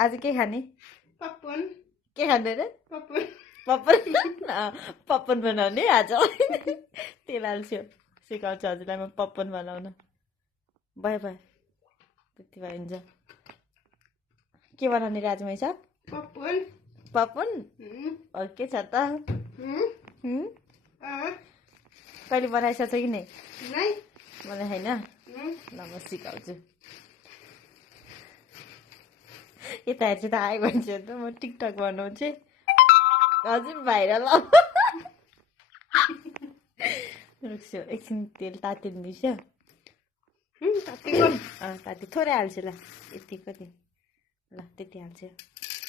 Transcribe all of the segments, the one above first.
आज के खाने पपन के खाने रे पपन पपन पपन बनाउने आज तेल हाल्छु सिकाउँछु हजुरलाई म पपन बनाउन भयो भयो त्यति भयो हुन्छ के बनाउने राजमै छ पपन पपन के छ त कहिले बनाइसक्छ कि नै मलाई होइन ल म सिकाउँछु यता हेर्छु त आयो भन्छ त म टिकटक बनाउँछु हजुर भाइरल रुक्छु एकछिन तेल तातिँदैछ ताति थोरै हाल्छु ल यतिको नि ल त्यति हाल्छु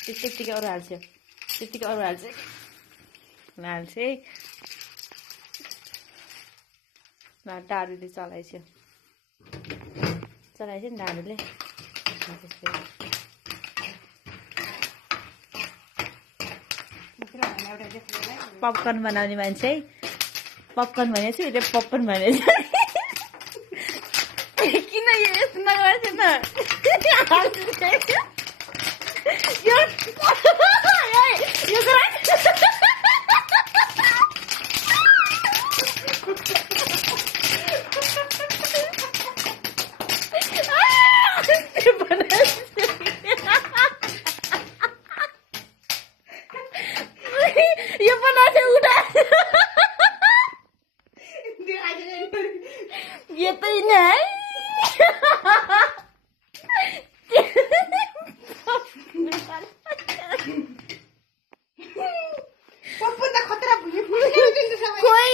त्यतिकै अरू हाल्छु त्यतिकै अरू हाल्छु ल हाल्छु है ल डाडुले चलाइछु नि डाडुले पपकर्न बनाउने मान्छे है पपकर्न भनेको छु उसले पपकर्न भनेको किन यस्तो नगर्छु यो बनाउँछ उठा ये तो ही नहीं पपन त खतरा भुइँ कोई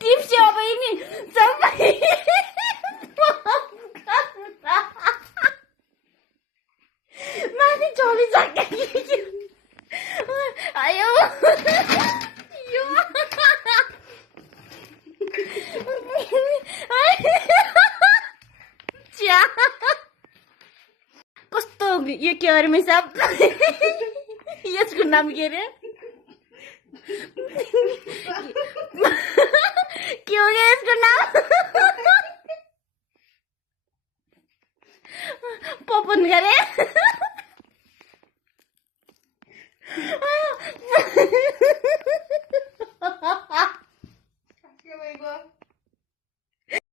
टिप्स चाहिँ अब यिनी सबै माथि चलिसक्यो आयो कस्तो यो के अरे मिसाब यसको नाम के अरे के हो यसको नाम पपन गरे